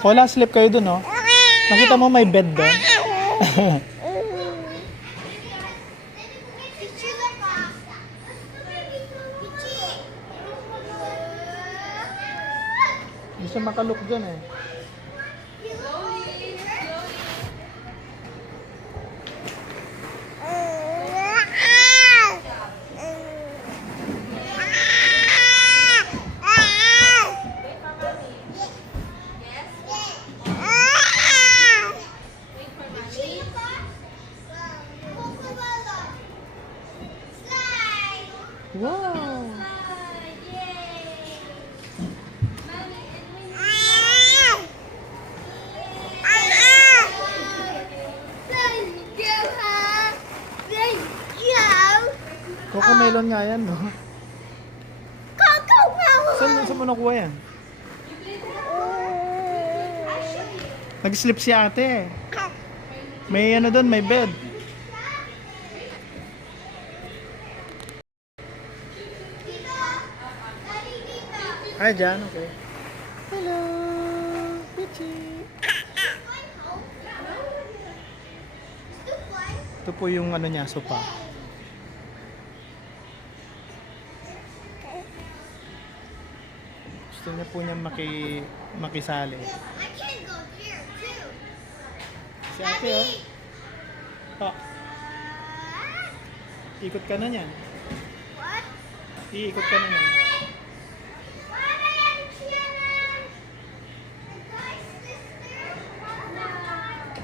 Wala, sleep kayo dun, oh. Nakita mo may bed doon? Gusto makalook dyan eh. Wow! Cocomelon nga yan, no? Saan mo nakuha yan? Nag-sleep si ate. May ano doon, may bed. Ay, dyan, okay. Hello, Pichi. Ito po yung ano niya, sopa. Gusto niya po niya makisali. Si ate, oh. Oh. Ikot ka na niyan. Iikot ka na niyan.